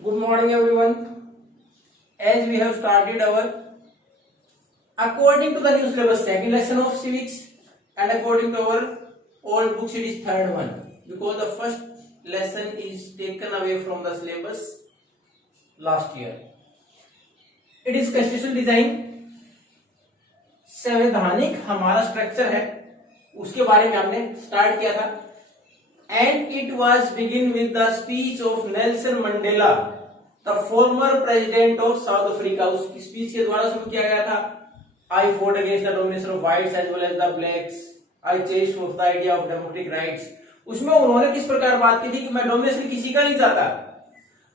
Good morning, everyone. As we have started according to the new syllabus, second lesson of civics, and according to our old books, it is third one because the first lesson is taken away from the syllabus last year. It is constitutional design. संवैधानिक हमारा structure है, उसके बारे में हमने start किया था. And it was begin with the speech of Nelson Mandela, the former president of South Africa. उसकी स्पीच के द्वारा शुरू किया गया था. I fought against the domination of whites as well as the blacks. I chased for the idea of democratic rights. उसमें उन्होंने किस प्रकार बात की थी कि मैं डोमिनेशन किसी का नहीं चाहता,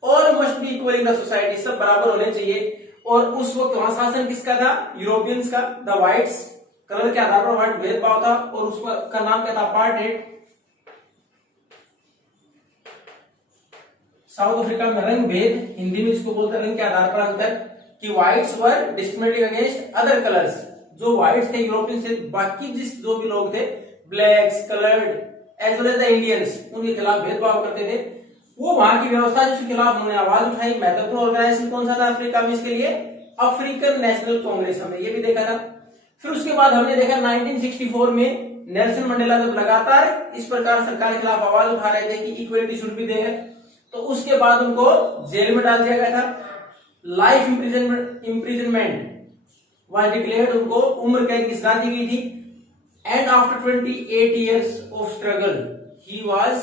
और must be equal in the society, सब बराबर होने चाहिए. और उस वक्त वहां शासन किसका था? यूरोपियंस का. द व्हाइट्स, कलर के आधार पर व्हाइट भेदभाव था, और उसका नाम क्या था? अपार्टहेड. साउथ अफ्रीका में रंग भेद, हिंदी में इसको बोलते हैं रंग के आधार पर अंतर, कि whites were discriminating against other colours. जो व्हाइट्स थे यूरोपियन से, बाकी जो भी लोग थे, blacks, coloured as well as the Indians, उनके खिलाफ भेदभाव करते थे. वो वहां की व्यवस्था जिसके खिलाफ उन्होंने आवाज उठाई. महत्वपूर्ण ऑर्गेनाइजेशन कौन सा था अफ्रीका में इसके लिए? African national Congress. हमने ये भी देखा था. फिर उसके बाद हमने देखा 1964 में नेल्सन मंडेला जब लगातार इस प्रकार सरकार के खिलाफ आवाज उठा रहे थे कि इक्वलिटी शुड बी देयर, तो उसके बाद उनको जेल में डाल दिया गया था. लाइफ इम्प्रिजनमेंट वाज डिक्लेयर्ड, उनको उम्र कैद की सजा दी गई थी. And after 28 years of struggle he was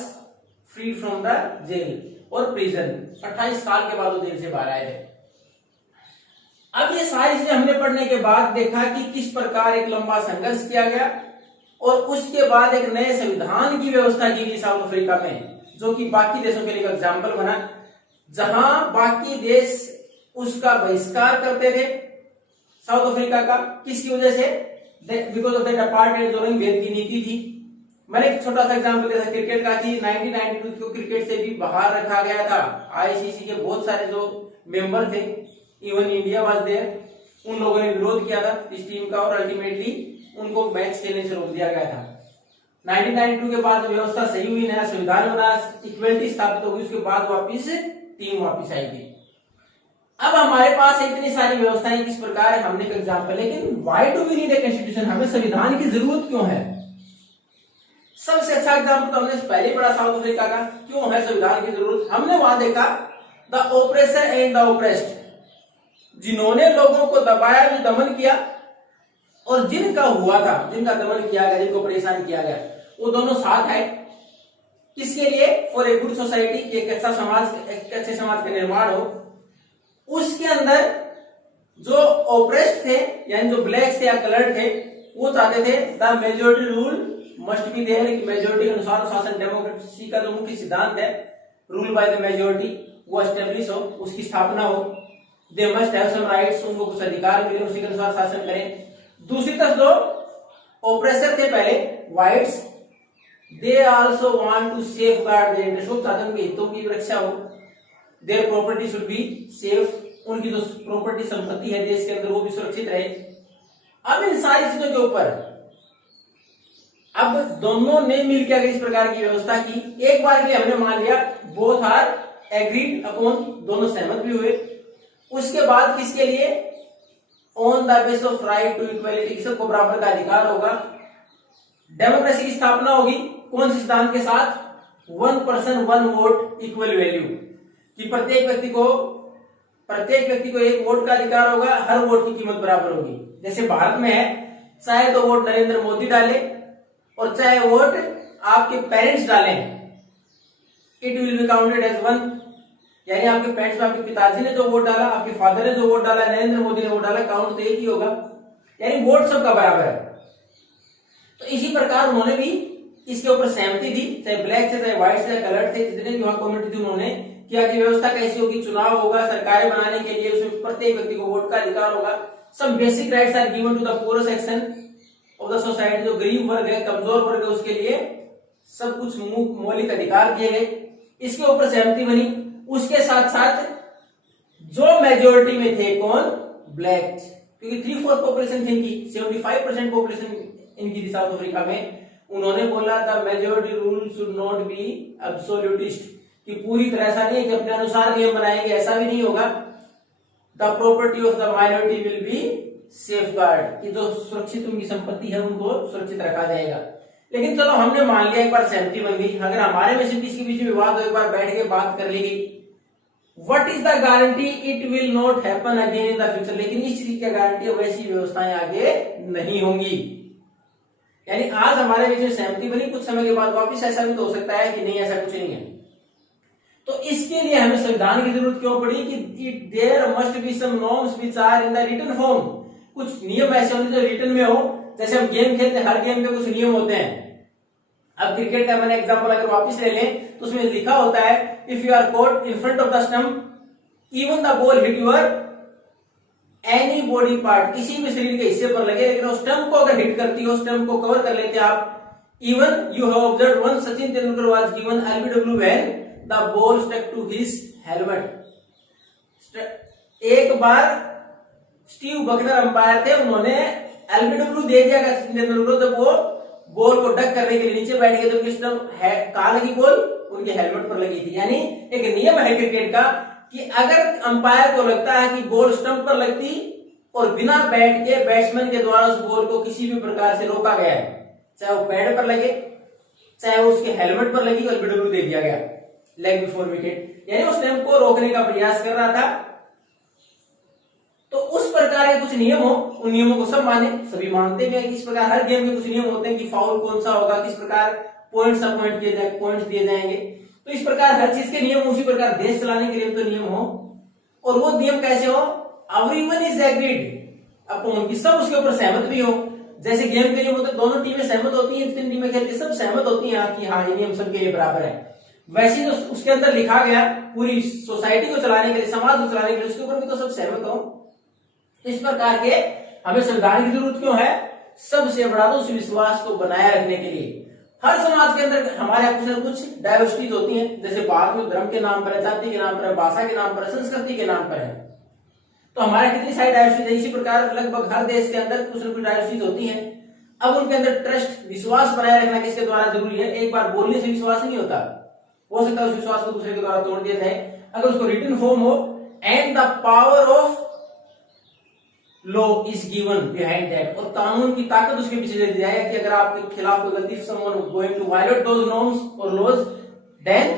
free from the jail और प्रिजन. 28 साल के बाद वो जेल से बाहर आए थे. अब ये सारी चीजें हमने पढ़ने के बाद देखा कि किस प्रकार एक लंबा संघर्ष किया गया, और उसके बाद एक नए संविधान की व्यवस्था की गई साउथ अफ्रीका में, जो कि बाकी देशों के लिए एक एग्जाम्पल बना. जहां बाकी देश उसका बहिष्कार करते थे साउथ अफ्रीका का, किसकी वजह से? बिकॉज ऑफ दैट अपार्टहेड, जो रंग भेद की नीति थी. मैंने एक छोटा सा एग्जाम्पल दिया था क्रिकेट का, कि 1992 को क्रिकेट से भी बाहर रखा गया था. आईसीसी के बहुत सारे जो मेंबर थे, इवन इंडिया वाज देयर, उन लोगों ने विरोध किया था इस टीम का, और अल्टीमेटली उनको मैच खेलने से रोक दिया गया था. 1992 के बाद व्यवस्था सही हुई, नया संविधान बना, इक्वलिटी स्थापित होगी, उसके बाद वापिस टीम वापिस आई थी. अब हमारे पास इतनी सारी व्यवस्थाएं किस प्रकार है, हमने एक एग्जाम्पल. लेकिन why do we need a constitution? हमें संविधान की जरूरत क्यों है? सबसे अच्छा एग्जाम्पल तो हमने पहले पढ़ा साउथ अफ्रीका का. क्यों है संविधान की जरूरत? हमने वहां देखा the oppressor and the oppressed, जिन्होंने लोगों को दबाया, जो दमन किया, और जिनका हुआ था, जिनका दमन किया गया, जिनको परेशान किया गया, वो दोनों साथ है. किसके लिए? फॉर ए गुड सोसाइटी, एक अच्छा समाज, एक अच्छे समाज का निर्माण हो. उसके अंदर जो ओप्रेस्ड थे, यानी जो ब्लैक्स थे या कलर्ड थे, वो चाहते थे the majority rule must be there, majority के अनुसार शासन, डेमोक्रेसी का जो मुख्य सिद्धांत है, रूल बाय द मेजोरिटी, वो एस्टेब्लिश हो, उसकी स्थापना हो. They must have some rights, उनको कुछ अधिकार मिले, उसी के अनुसार शासन करें. दूसरी तरफ जो ओप्रेसर थे पहले, whites, they also want to safeguard their interest, वो चाहते हैं उनके हितों की रक्षा हो. Their property should be safe, उनकी जो प्रॉपर्टी संपत्ति है देश के अंदर, वो भी सुरक्षित रहे. अब इन सारी चीजों के ऊपर अब दोनों ने मिलकर अगर इस प्रकार की व्यवस्था की, एक बार के लिए हमने मान लिया बोथ आर एग्रीड अपॉन, दोनों सहमत भी हुए. उसके बाद किसके लिए? On the base of right to equality, सबको बराबर का अधिकार होगा. डेमोक्रेसी की स्थापना होगी, कौन से सिद्धांत के साथ? 1 person 1 vote इक्वल वैल्यू, कि प्रत्येक व्यक्ति को एक वोट का अधिकार होगा, हर वोट की कीमत बराबर होगी. जैसे भारत में है, चाहे तो वोट नरेंद्र मोदी डाले और चाहे वोट आपके पेरेंट्स डालें, it will be counted as 1. यानी आपके पेरेंट्स में आपके पिताजी ने जो वोट डाला, आपके फादर ने जो वोट डाला, नरेंद्र मोदी ने वोट डाला, काउंट तो एक ही होगा. यानी वोट सबका बराबर है. तो इसी प्रकार उन्होंने भी इसके ऊपर सहमति दी, चाहे ब्लैक थे, चाहे व्हाइट थे, कलर थे, जितने भी वहां कम्युनिटी थी, उन्होंने किया कि व्यवस्था कैसी होगी, चुनाव होगा, सरकारें बनाने के लिए उसमें प्रत्येक व्यक्ति को वोट का अधिकार होगा. Some basic rights are given to the poor section of the society, जो गरीब वर्ग है, कमजोर वर्ग है, उसके लिए सब कुछ मौलिक अधिकार दिए गए. इसके ऊपर सहमति बनी. उसके साथ साथ जो मेजोरिटी में थे, कौन? ब्लैक, क्योंकि 3/4 पॉपुलेशन थी इनकी, 75% पॉपुलेशन इनकी थी साउथ अफ्रीका में. उन्होंने बोला था majority rule should not be absolutist, कि पूरी तरह ऐसा नहीं है कि अपने अनुसार नियम बनाएंगे, ऐसा भी नहीं होगा। The property of the minority will be safeguard, कि जो सुरक्षित उनकी संपत्ति है उनको सुरक्षित रखा जाएगा। लेकिन चलो हमने मान लिया, एक बार सहमति बन गई, अगर हमारे में से किसी के बीच में विवाद हो, एक बार बैठ के बात कर ली गई, what is the guarantee it will not happen again in the future, लेकिन इस चीज की गारंटी वैसी व्यवस्थाएं आगे नहीं होंगी। यानी आज हमारे बीच में सहमति बनी, कुछ समय के बाद वापस ऐसा भी तो हो सकता है कि नहीं, ऐसा कुछ नहीं है। तो इसके लिए हमें संविधान की जरूरत क्यों पड़ी कि there must be some norms which are in the written form, कुछ नियम ऐसे होते जो रिटन में हो। जैसे हम गेम खेलते हैं, हर गेम में कुछ नियम होते हैं। अब क्रिकेट का मैंने एग्जांपल अगर वापस ले लें तो उसमें लिखा होता है if you are caught in front of the stump even the ball hit your any body part, किसी भी शरीर के हिस्से पर लगे, लेकिन उस स्टंप को अगर हिट करती हो, स्टंप को कवर कर लेते आप। Even you have observed one Sachin Tendulkar was given LBW when the ball stuck to his helmet. एक बार स्टीव बकनर अंपायर थे, उन्होंने एलबीडब्ल्यू दे दिया सचिन तेंदुलकर जब वो बॉल को डक करने के लिए नीचे बैठ गए, तो उनकी स्टंप कहां लगी, बॉल उनके हेलमेट पर लगी थी। यानी एक नियम है क्रिकेट का कि अगर अंपायर को लगता है कि बॉल स्टंप पर लगती और बिना बैट के बैट्समैन के द्वारा उस बॉल को किसी भी प्रकार से रोका गया है, चाहे वो पैड पर लगे चाहे वो उसके हेलमेट पर लगी, और एलबीडब्ल्यू दे दिया गया, लेग बिफोर विकेट, यानी उस स्टंप को रोकने का प्रयास कर रहा था। तो उस प्रकार के कुछ नियम हो, उन नियमों को सब माने, सभी मानते हैं कि इस प्रकार हर गेम के कुछ नियम होते हैं कि फाउल कौन सा होगा, किस प्रकार पॉइंट्स अपॉइंट किए जाए, पॉइंट्स दिए जाएंगे। तो इस प्रकार हर चीज के नियम, उसी प्रकार देश चलाने के लिए तो नियम हो, और वो नियम कैसे हो, एवरीवन इज एग्रीड अपॉन, कि सब उसके ऊपर सहमत भी हो। जैसे गेम के नियम होते, दोनों टीमें सहमत होती हैं, 3 टीमें खेलती, सब सहमत होती हैं कि हाँ ये नियम सबके लिए बराबर है। वैसे जो उसके अंदर लिखा गया पूरी सोसाइटी को चलाने के लिए, समाज को चलाने के लिए, उसके ऊपर भी तो सब सहमत हो। इस प्रकार के हमें संविधान की जरूरत क्यों है, सबसे बड़ा तो उस विश्वास को बनाए रखने के लिए। हर समाज के अंदर हमारे कुछ न कुछ डाइवर्सिटीज होती हैं, जैसे बात में धर्म के नाम पर है, जाति के नाम पर है, भाषा के नाम पर है, संस्कृति के नाम पर है। तो हमारे कितनी सारी डाइवर्सिटीज है, इसी प्रकार लगभग हर देश के अंदर कुछ न कुछ डाइवर्सिटीज होती है। अब उनके अंदर ट्रस्ट, विश्वास बनाए रखना किसके द्वारा जरूरी है। एक बार बोलने से विश्वास नहीं होता, हो सकता है उस विश्वास को दूसरे के द्वारा तोड़ दिया जाए। अगर उसको रिटन फॉर्म हो, and the power of law is given behind that, और कानून की ताकत उसके पीछे दे दी जाए कि अगर आपके खिलाफ कोई गलती, someone going to violate those norms और लॉज, देन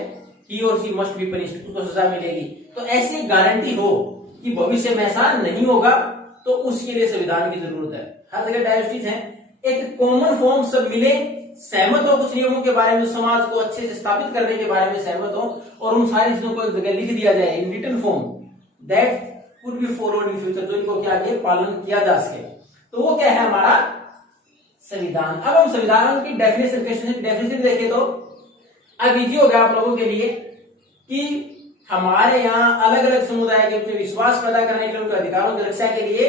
ही और शी मस्ट बी पनिश्ड, उसको सजा मिलेगी। तो ऐसी गारंटी हो कि भविष्य में ऐसा नहीं होगा, तो उसके लिए संविधान की जरूरत है। हर जगह डाइवर्सिटीज है, एक कॉमन फॉर्म सब मिले, सहमत हो कुछ नियमों के बारे में, समाज को अच्छे से स्थापित करने के बारे में सहमत हो, और उन सारी चीजों को एक जगह लिख दिया जाए in written form, that could be followed in future, तो इनको क्या आगे पालन किया जा सके। तो वो क्या है हमारा संविधान। अब हम संविधान की डेफिनेशन देखें तो अब इजी हो गया आप लोगों के लिए कि हमारे यहाँ अलग अलग समुदाय के बीच विश्वास पैदा करने के लिए, उनके अधिकारों की रक्षा के लिए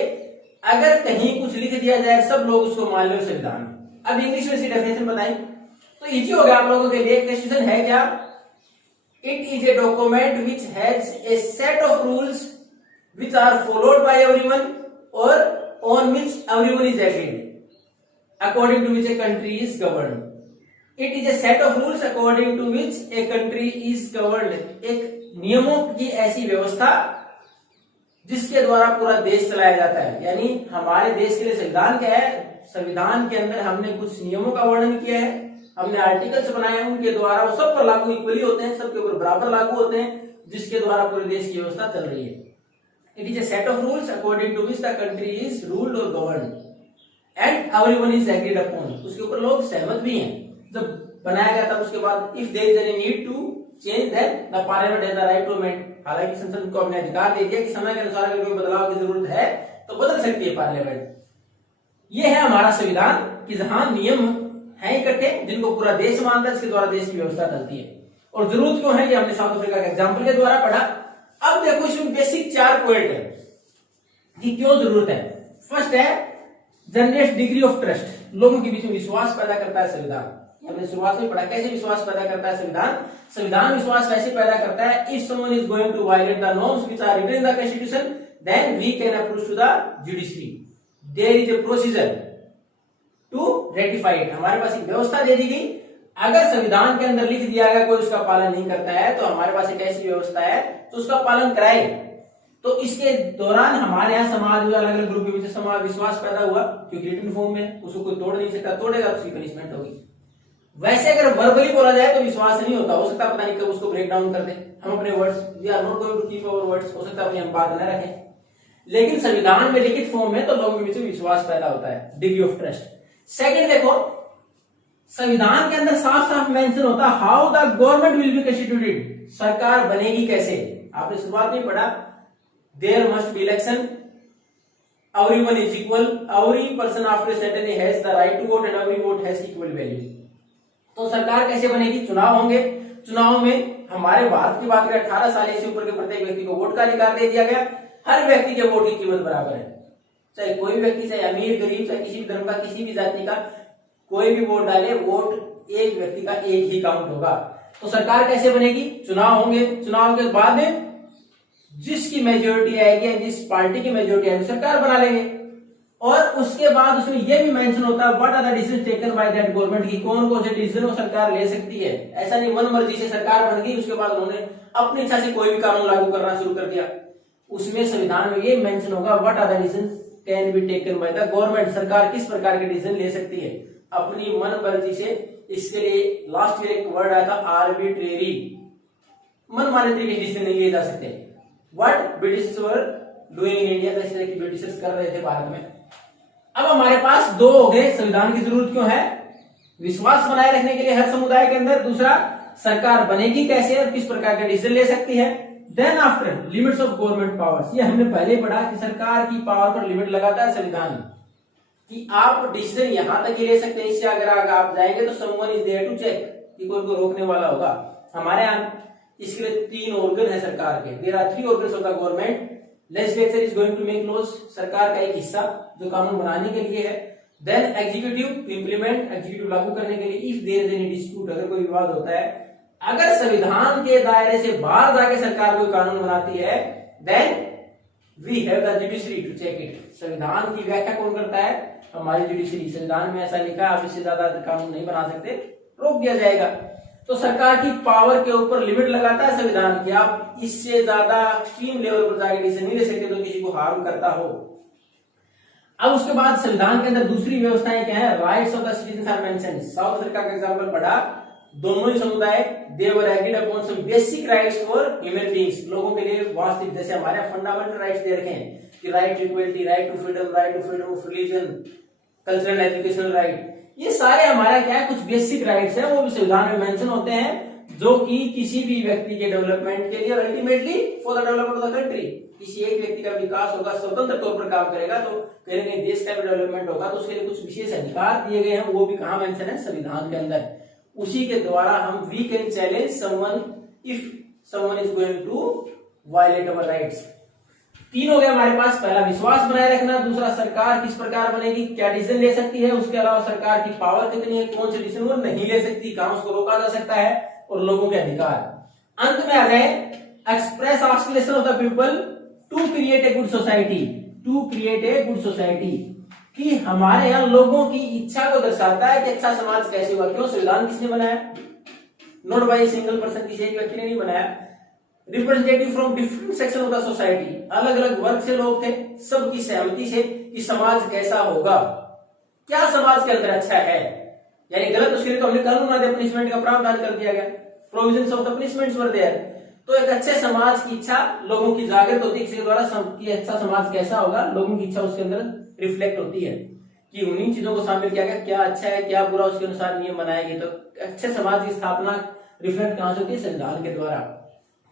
अगर कहीं कुछ लिख दिया जाए, सब लोग उसको मान लो संविधान। अब इंग्लिश में इसकी डेफिनेशन बताएं तो इजी हो गया आप लोगों के लिए। क्वेश्चन है क्या, it is a document which has a set of rules which are followed by everyone or on which everyone is agreed, according to which a country is governed. It is a set of rules according to which a country is governed. एक नियमों की ऐसी व्यवस्था जिसके द्वारा पूरा देश चलाया जाता है। यानी हमारे देश के लिए संविधान क्या है, संविधान के अंदर हमने कुछ नियमों का वर्णन किया है, हमने आर्टिकल्स बनाए हैं, उनके द्वारा वो सब पर लागू इक्वली होते हैं, सबके ऊपर बराबर लागू होते हैं, जिसके द्वारा पूरे देश की व्यवस्था चल रही है। It is a set of rules according to which the country is ruled or governed and everyone is agreed upon. उसके ऊपर लोग सहमत भी हैं। जब बनाया गया था उसके बाद if there is any need to change then the parliament has the right to amend. हालांकि संसद को अपने अधिकार दे दिया कि समय के अनुसार अगर कोई बदलाव की जरूरत है तो बदल सकती है पार्लियामेंट। ये है हमारा संविधान कि जहां नियम है इकट्ठे जिनको पूरा देश मानता है, इसके द्वारा देश की व्यवस्था चलती है। और जरूरत क्यों है ये हमने साउथ अफ्रीका के एग्जाम्पल के द्वारा पढ़ा। अब देखो इसमें बेसिक 4 पॉइंट है कि क्यों जरूरत है। फर्स्ट है जनरेट डिग्री ऑफ ट्रस्ट, लोगों के बीच में विश्वास पैदा करता है संविधान। हमने शुरुआत में पढ़ा कैसे विश्वास पैदा करता है संविधान। संविधान विश्वास वैसे पैदा करता है if someone is going to violate the norms which are written in the constitution then we can approach to the judiciary, there is a procedure to ratify it. हमारे पास एक व्यवस्था दे दी गई अगर संविधान के अंदर लिख दिया गया कोई उसका पालन नहीं करता है तो हमारे पास एक ऐसी व्यवस्था है तो उसका पालन कराए। तो इसके दौरान हमारे यहाँ समाज में अलग अलग ग्रुप के बीच समाज विश्वास पैदा हुआ, क्योंकि रिटन फॉर्म में उसको कोई तोड़ नहीं सकता, तोड़ेगा तो उसकी पनिशमेंट होगी। वैसे अगर वर्बली बोला जाए तो विश्वास नहीं होता, हो सकता पता नहीं कब उसको ब्रेक डाउन कर दे, हम अपने words we are not going to keep our words, हो सकता है अपनी हम बात न रखें। लेकिन संविधान में लिखित फॉर्म में तो लोगों के बीच विश्वास पैदा होता है, डिग्री ऑफ ट्रस्ट। सेकंड देखो, संविधान के अंदर साफ साफ मेंशन होता है how the government will be constituted, सरकार बनेगी कैसे। आपने शुरुआत में पढ़ा, there must be election, everyone is equal, every person after certain age has the right to vote and every vote has equal value। तो सरकार कैसे बनेगी, चुनाव होंगे, चुनाव में हमारे भारत की बात करें 18 साल से ऊपर के प्रत्येक व्यक्ति को वोट का अधिकार दे दिया गया, हर व्यक्ति के वोट की कीमत बराबर है, चाहे कोई भी व्यक्ति, चाहे अमीर गरीब, चाहे किसी भी धर्म का, किसी भी जाति का, कोई भी वोट डाले, वोट एक व्यक्ति का एक ही काउंट होगा। तो सरकार कैसे बनेगी, चुनाव होंगे, चुनाव के बाद में जिसकी मेजोरिटी आएगी, जिस पार्टी की मेजोरिटी आएगी सरकार बना लेंगे। और उसके बाद उसमें यह भी मेंशन होता है what are the decision taken by that government, की कौन कौन से डिसीजन वो सरकार ले सकती है। ऐसा नहीं मन मर्जी से सरकार बन गई उसके बाद उन्होंने अपनी इच्छा से कोई भी कानून लागू करना शुरू कर दिया। उसमें संविधान में ये मेंशन होगा what are the decision can be taken by the government, सरकार किस प्रकार के डिसीजन ले सकती है अपनी मन मर्जी से। इसके लिए लास्ट ईयर एक वर्ड आया था आर्बिट्रेरी, मनमाने तरीके डिसीजन नहीं लिए जा सकते। What British were doing in India, जैसे कि ब्रिटिशर्स कर रहे थे भारत में। अब हमारे पास दो हो गए, संविधान की जरूरत क्यों है, विश्वास बनाए रखने के लिए हर समुदाय के अंदर, दूसरा सरकार बनेगी कैसे और किस प्रकार के डिसीजन ले सकती है। Then after limits of government powers, ये हमने पहले पढ़ा कि सरकार की पावर पर लिमिट लगाता है संविधान, कि आप डिसीजन यहां तक ही ले सकते हैं, इससे अगर आप जाएंगे तो someone is there to check, कि कोई को रोकने वाला होगा। हमारे यहाँ इसके लिए 3 ऑर्गन है सरकार के, there are 3 organs of the government. Legislature is going to make laws, सरकार का एक हिस्सा जो कानून बनाने के लिए है। Then executive to implement, executive लागू करने के लिए। If there is any dispute, अगर कोई विवाद होता है, अगर संविधान के दायरे से बाहर जाके सरकार कोई कानून बनाती है, then we have the judiciary to check it. संविधान की व्याख्या कौन करता है, हमारी जुडिशरी। संविधान में ऐसा लिखा है आप इससे ज्यादा कानून नहीं बना सकते, रोक दिया जाएगा। तो सरकार की पावर के ऊपर लिमिट लगाता है संविधान की, आप इससे ज्यादा एक्सट्रीम लेवल पर जाके डिसीजन नहीं ले सकते तो किसी को हार्म करता हो। अब उसके बाद संविधान के अंदर दूसरी व्यवस्थाएं क्या है, rights of the citizen are mentioned. South Africa का एग्जांपल पढ़ा, दोनों ही समुदाय they were agreed upon some basic rights for human beings, लोगों के लिए वास्तविक, जैसे हमारे फंडामेंटल राइट्स दे रखे हैं कि right to equality, right to freedom of religion, cultural educational right, ये सारे हमारा क्या है, कुछ बेसिक राइट्स है, वो भी संविधान में मेंशन होते हैं, जो कि किसी भी व्यक्ति के डेवलपमेंट के लिए और ultimately for the development of the country, किसी एक व्यक्ति का विकास होगा, स्वतंत्र तौर पर काम करेगा तो कहीं ना कहीं देश का भी डेवलपमेंट होगा, तो उसके लिए कुछ विशेष अधिकार दिए गए हैं, वो भी कहां मेंशन है, संविधान के अंदर। उसी के द्वारा हम we can challenge someone if someone is going to violate our rights. 3 हो गया हमारे पास, पहला विश्वास बनाए रखना, दूसरा सरकार किस प्रकार बनेगी, क्या डिसीजन ले सकती है, उसके अलावा सरकार की पावर कितनी है, कौन से डिसीजन वो नहीं ले सकती, कहां उसको रोका जा सकता है, और लोगों के अधिकार। अंत में आ गए express aspiration of the people to create a good society, to create a good society, कि हमारे यहाँ लोगों की इच्छा को दर्शाता है कि अच्छा समाज कैसे होगा। क्यों, संविधान किसने बनाया, नॉट बाय सिंगल पर्सन, किसी एक व्यक्ति ने नहीं बनाया। Representative from different section of the society, अलग अलग वर्ग से लोग थे, सबकी सहमति से कि समाज कैसा होगा, क्या समाज के अंदर अच्छा है, यानी गलत उसके लिए तो हमने कानून बना दिया, पनिशमेंट का प्रावधान कर दिया गया, provisions of the punishments were there. तो एक अच्छे समाज की इच्छा लोगों की जागृत होती है, किसी द्वारा कि अच्छा समाज कैसा होगा, लोगों की इच्छा उसके अंदर रिफ्लेक्ट होती है कि उन्हीं चीजों को शामिल किया गया, क्या अच्छा है क्या बुरा, उसके अनुसार नियम बनाए गए। तो अच्छे समाज की स्थापना रिफ्लेक्ट कहां से होती है, संविधान के द्वारा,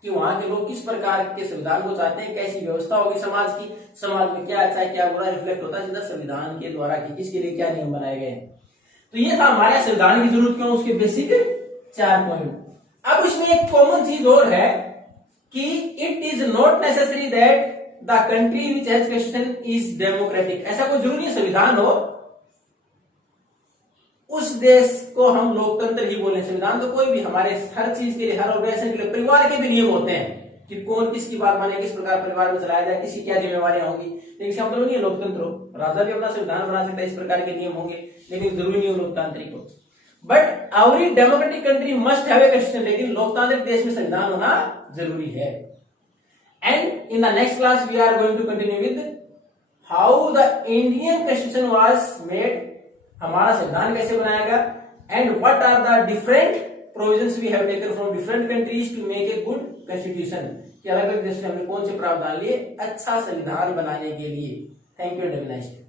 कि वहां के लोग किस प्रकार के संविधान को चाहते हैं, कैसी व्यवस्था होगी समाज की, समाज में क्या अच्छा है क्या बुरा, रिफ्लेक्ट होता है सीधा संविधान के द्वारा कि किसके लिए क्या नियम बनाए गए। तो ये था हमारे संविधान की जरूरत क्यों, उसके बेसिक 4 पॉइंट। अब इसमें एक कॉमन चीज और है कि it is not necessary that the country which has constitution is democratic. ऐसा कोई जरूरी नहीं संविधान हो उस देश को हम लोकतंत्र ही बोले। संविधान तो कोई भी, हमारे हर चीज के लिए, हर ऑर्गेनाइजेशन के लिए परिवार के भी नियम होते हैं कि कौन किसकी बात माने, किस प्रकार परिवार में चलाया जाए, किसी क्या जिम्मेवारियां होंगी। लेकिन इसका मतलब नहीं है लोकतंत्र हो, राजा भी अपना संविधान बना सकता है, इस प्रकार के नियम होंगे, लेकिन जरूरी नहीं हो लोकतांत्रिक हो। But every democratic country must have a constitution, लेकिन लोकतांत्रिक देश में संविधान होना जरूरी है। And in the next class we are going to continue with how the Indian constitution was made, हमारा संविधान कैसे बनाया गया, and what are the different provisions we have taken from different countries to make a good constitution, कि अलग अलग देशों ने हमने कौन से प्रावधान लिए अच्छा संविधान बनाने के लिए। Thank you and have a nice day.